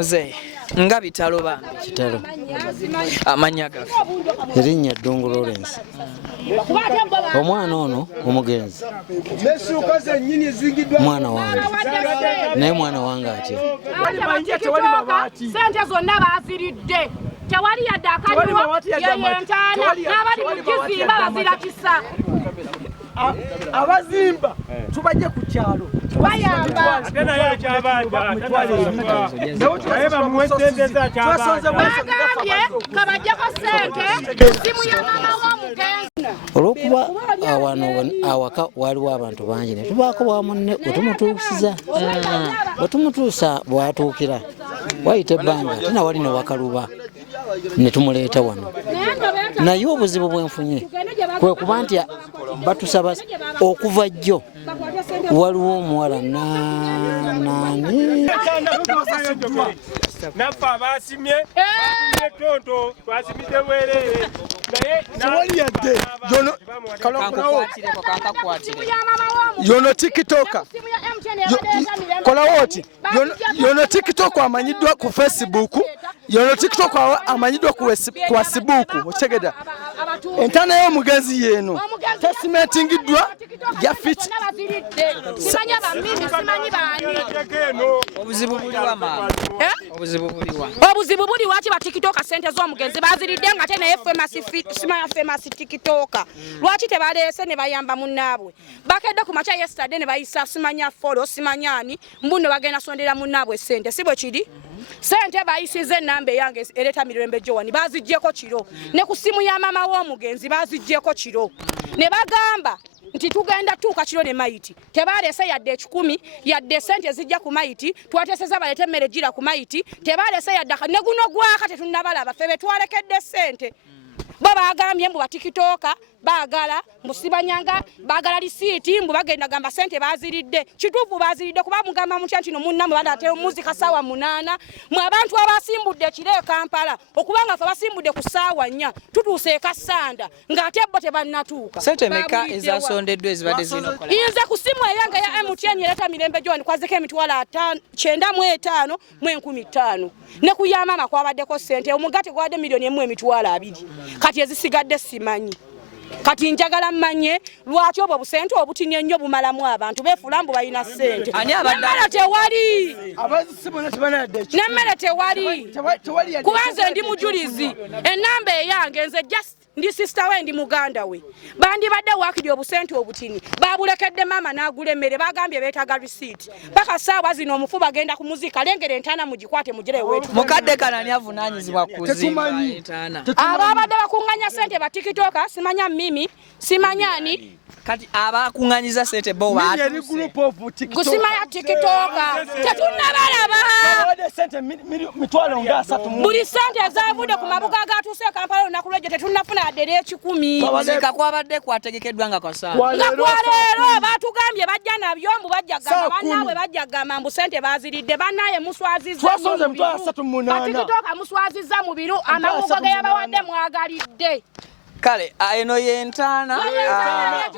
Muze nga bitalo bambi kitalo amanya gafe erinnya Ddungu Lawrence omwana ono omugenzi mwana wange naye mwana wange atya sente zonna baziridde tewali yadde akaliwo yeyentaana n'abali mu kizimba bazira kisa abazimba tubajje ku kyalo bayamba bagambye kabajjeko sente simu ya mama w'omugenzi olw'okuba wano awaka waliwo abantu bangi ne tubaako bwamunne wetumutuusiza wetumutuusa bwatuukira wayita ebbanga tina wali ne wakaluba ne tumuleeta wano naye obuzibu bwenfunye kwe kuba nti batusaba okuva jjo waliwo omuwala nani nafa basimye tonto twasimidde bwerere tewali yadde yono tikitoka kola oti yono tiktok amanyiddwa ku Facebook yono tiktok amanyiddwa ku Facebook otegeda entana y'omugenzi yeeno tesimentingiddwa ya fit simanya bamimi simanyi baani obuzibu buliwa mama obuzibu buli waki ba tiktok sente z'omugenzi baziridde nga te naye simanya famous tiktok lwaki tebaleese ne bayamba munnaabwe bakedde ku macha yesterday ne bayisa simanya follow simanyani mbuno bagenda sondera munnaabwe sente sibwe kiri sente bayisize enamba yange ereta mirembe jowani bazijjeko kiro ne ku simu ya mama w'omugenzi bazijjeko kiro ne bagamba nti tugenda tuuka kiro ne maiti tebaleese yadde 10 yadde sente zijja ku maiti twateseza balete emmere gira ku maiti tebaleese yadde ne guno gwaka tetunnabalaba febe twalekedde sente bo bagambye mbu batikitoka bagala musibanyanga bagala lisiti mbu bagenda gamba sente baziridde kituufu baziridde kuba mugamba mutya ntino munnamu badate muzika sawa 8 mu abantu abasimbudde kire Kampala okubanga fa basimbudde ku sawa 4 tutuuse kasanda ngate bo tebannatuuka sente meka ezasondeddwe ezibadde zino kola inze ku simu eyange ya MTN ereta mirembe jwani kwazeko emitwala 95 mu 15 ne kuyamama kwabaddeko sente omugate gwadde milioni 1 emitwala 2 kati ezisigadde simanyi kati njagala mmanye lwaki obwo busente obutinye nnyo bumalamu abantu befulambu balina sente ani abadde tewali abazisibona tibanadde nemmere tewali kubanze ndi mujulizi enamba eyange nze just ndi sister we ndi muganda we bandi badde wakidi obusente obutini babulekedde mama n'agula emmere bagambye beetaga receipt paka saawa zino omufu bagenda ku muzika lengere entana mugikwate mugire wetu mukadde kanani avunanyizibwa kuzimba entana ababadde bakunganya sente ba tikitoka simanya mimi simanyani kati abakunganyiza sente bo baatu eri group of tiktok kusimanya tikitoka tetunnabalaba sente mitwalo nga 3 buli sente ezavudde ku mabuga agatuuse Kampala olunaku lw'ejjo tetunnafuna adde 10 muzika kwabadde kwategekeddwa nga kwasaala nga kwaleero batugambye bajja nabyo mbu bajjagamba bannaabwe bajjagamba mbu sente baziridde bannaye muswazizza twasonze mitwalo 3 tikitoka muswazizza mu biro amabugo ge yabawadde mwagalidde kale eno yentana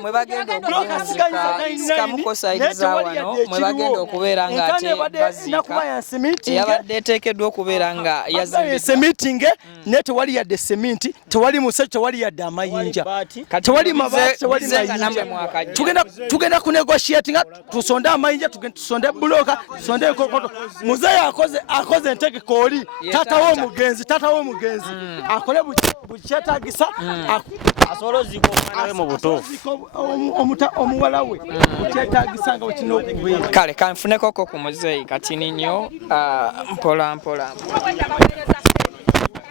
mwe bagenda okamukosairiza wano mwe bagenda okubeera nga ate bazika yabadde eteekeddwa okubeera nga yazise meeting ne tewali yadde sementi tewali musajja tewali yadde amayinja tewali mabaati tewali mayinja tugenda ku negotiate nga tusonde amayinja tusonde buloka tusonde enkokoto muzeeyi akoze entegeko oli tata w'omugenzi akole bukyetagisa asolo ziko omwana we mu butuufu omuwala we kyetagisanga wekino okubeera kale kanfuneko ku muzeeyi kati ninyo mpola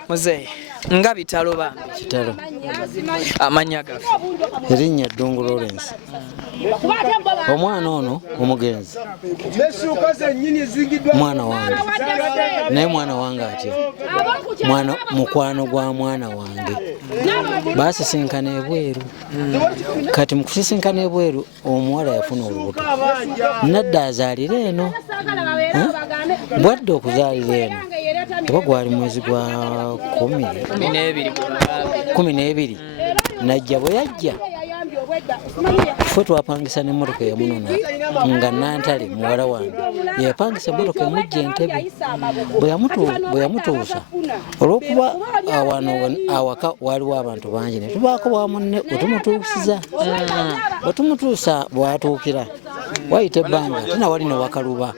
muzeeyi nga bitalo bambi kitalo amanya gafe erinnya Ddungu Lawrence omwana ono omugenzi mwana wange naye mwana wange atya mukwano gwa mwana wange basisinkana ebweru kati mu kusisinkana ebweru omuwala yafuna olubuto nadda azaalira eno bwadde okuzaalira eno oba gwali mwezi gwa 12 najja bwe yajja fwe twapangisa n'emmotoka yamunona nga Nantale muwala wange yapangisa emmotoka emujja Entebbe bwe yamutuusa olw'okuba awaka waliwo abantu bangi ne tubaako bwamunne wetumutuusiza wetumutuusa bwatuukira wayita ebbanga tena wali ne wakaluba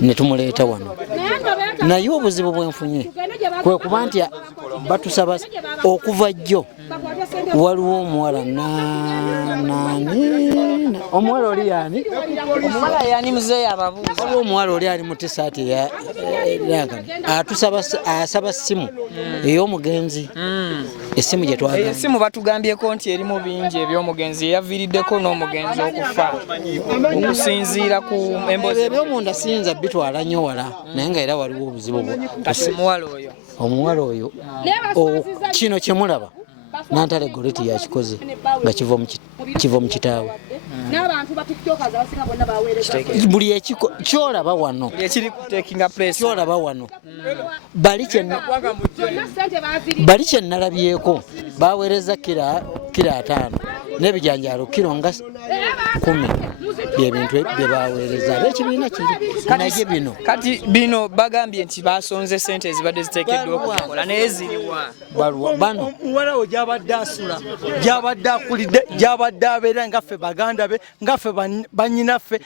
ne tumuleeta wano naye obuzibu bwenfunye kwe kuba nti batusaba okuva jjo waliwo omuwala omuwala oli yani omuwala yani muzeeyi ababuuza waliwo omuwala oli ali mu tisaati asaba ssimu ey'omugenzi essimu gye twagamba essimu batugambyeko nti erimu bingi eby'omugenzi eyaviiriddeko n'omugenzi okufa okusinziira ku emboozi ebyomunda siyinza bitwala nnyo wala naye nga era waliwo obuzibu bwo omuwala oyo kino kyemulaba Nantale Goleti yakikoze nga kiva mu kitaawe buli kyolaba wano kyolaba wano bali kyenalabyeko baweereza kira 5 n'ebijanjaalo kiro nga 10 byebintu bye baweereza ab'ekibiina kiri naye kati bino bagambye nti basonze sente ezibadde ziteekeddwa okukola naye ziriwa bano muwala we gy'abadde asula gy'abadde akulidde gy'abadde abeera ngaffe baganda be ngaffe bannyinaffe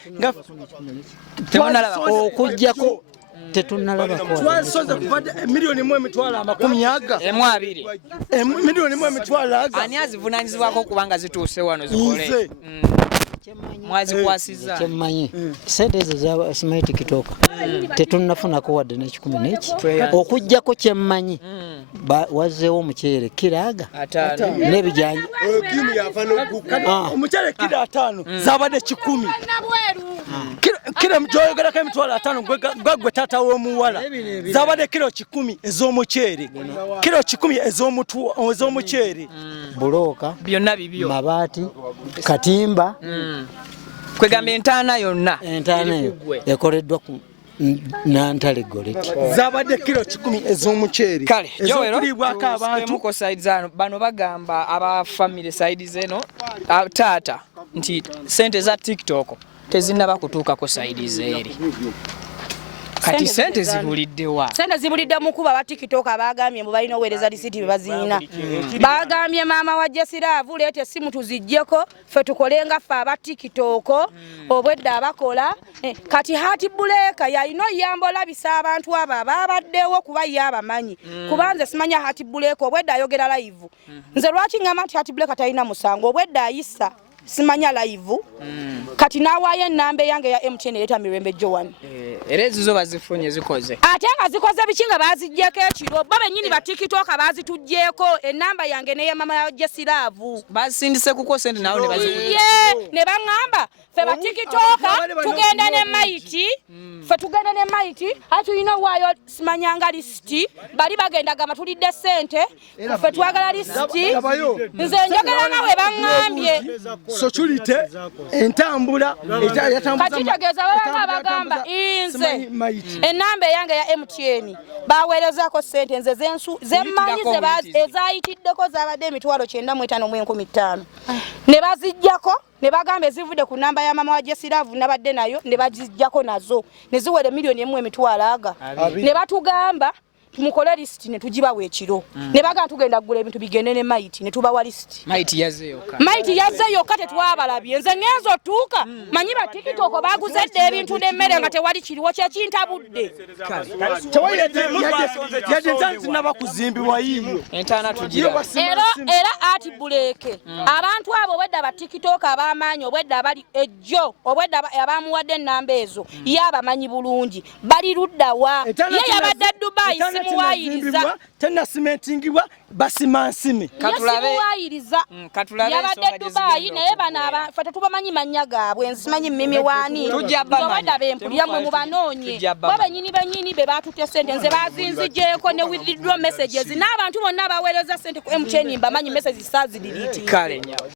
okujjako tetunnalabako twasoze kuva miliyoni mu emitwalo 20 miliyoni mu emitwalo ani azivunaanyizibwako okubanga zituuse wano zikole mwazikwasizza kyemmanyi sente ezo zasimayi tikitooka tetunnafunako wadde n'ekikumi n'eki okujjako kyemmanyi wazzeewo omuceere kiraaga n'ebijanja omuceere kiro 5 zabadde 10 kiro gyoyogerako emitwalo 5 gwagwe taata w'omuwala zabadde kiro 10 ez'omuceere kiro 10 ez'omuceere bulooka byonna bibyo mabaati katimba kwegamba entaana yonna eyo ekoleddwa ku Nantale Goleti zabadde kiro 10 ez'omuceere kale ezokulibwako abantu ko sides ano bano bagamba aba family sides eno taata nti sente za TikTok tezinnaba kutuukako sides eri kati sente zibuliddewa sente zibulidde mu kuba ba TikTok abagambye mbu balina oweereza lisiti be baziina bagambye maama wa Jessy leeta essimu tuziggyeko ffe tukolenga ffe aba TikTok obwedda abakola kati hati buleka yalina oyamba olabisa abantu abo ababaddewo kuba ye abamanyi kuba nze simanya hati buleka obwedda ayogera live nze lwaki ngamba nti hati buleka talina musango obwedda ayisa simanya live kati nawaayo ennamba yange ya MTN leeta Mirembe Joan era ezizo bazifunye zikoze ate nga zikoze bikinga baziggyeko ekiro bo bennyini ba TikTok bazituggyeko ennamba yange neye mama ya Jessy basindise kuko sente nawe ne bazikuye ne baŋŋamba ffe ba TikTok tugenda ne maiti ffe tugenda ne maiti ati tulina waayo simanyanga lisiti bali bagenda gamba tulidde sente ffe twagala lisiti nze njogera nawe baŋŋambye security entambula kitegeeza babanga bagamba inze ennamba yange ya MTN baweerezako sente nze zemmanyi ezayitiddeko zabadde emitwalo 95,115 ne baziggyako ne bagamba ezivudde ku namba ya mama wa Jessy nabadde nayo ne baziggyako nazo ne ziwere miliyoni 1,2 ne batugamba tumukole list ne tugibawa ekiro ne bagamba tugenda kugula ebintu bigende ne maiti ne tubawa list maiti yazzeyo kate twabalabye nze ngenzo tuuka manyi ba TikTok baguzedde ebintu n'emmere nga tewali kiriwo kyekintabudde yadde nabakuzimbibwa yiyo entaana tugira era ati buleke abantu abo obwedda ba TikTok abamaanyi obwedda abali ejjo obwedda abamuwadde ennamba ezo ye abamanyi bulungi bali luddawa ye yabadde Dubai muwayiriza tena cementingibwa basimansimi katulabe yabadde Dubai naye bana fata tubamanyi manya gaabwe nsimanyi mimi wani tujabada bempulira mwe mubanoonye benyini be batute sente nze bazinzijeeko ne withdraw messages n'abantu bonna baweereza sente ku MTN mbamanyi messages sazi delete kale